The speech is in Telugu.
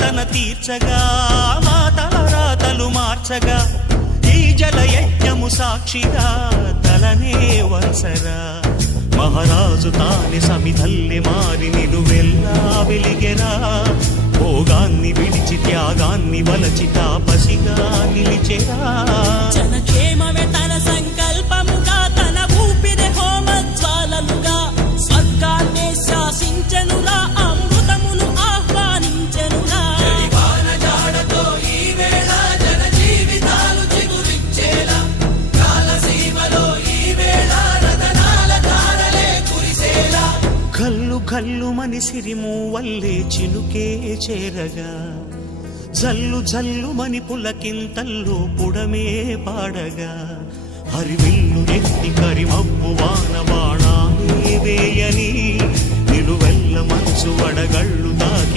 యాతన తీర్చగా మాతల రాతలు మార్చగా ఈ జలయజ్ఞము సాక్షిగా తలనే వంసరా మహారాజు తాని సమిధల్లి మారి నిలువెల్లా వెలిగెరా భోగాన్ని విడిచి త్యాగాన్ని వలచి తాపసిగా నిలిచెరా జనక్షేమమే తన సంకల్పముగా తన ఊపిరి హోమజ్వాలలుగా స్వర్గాన్నే శాసించెనురా అమృతమును ఆహ్వానించెనురా జాడతో ఈ వేళ జన జీవితాలు చిగురించేలా కాలసీమలో ఈ వేళ రతనాల ధారలే కురిసేలా కల్లు కల్లు మని సిరిము వల్లే చినుకే చేరగా జల్లు జల్లు మని పులకింతల్లు పుడమే పాడగా హరివిల్లు ఎత్తి కరిమబ్బు వాన బాణాలే వేయని నిలువెల్ల మంచు వడగళ్ళు తాకి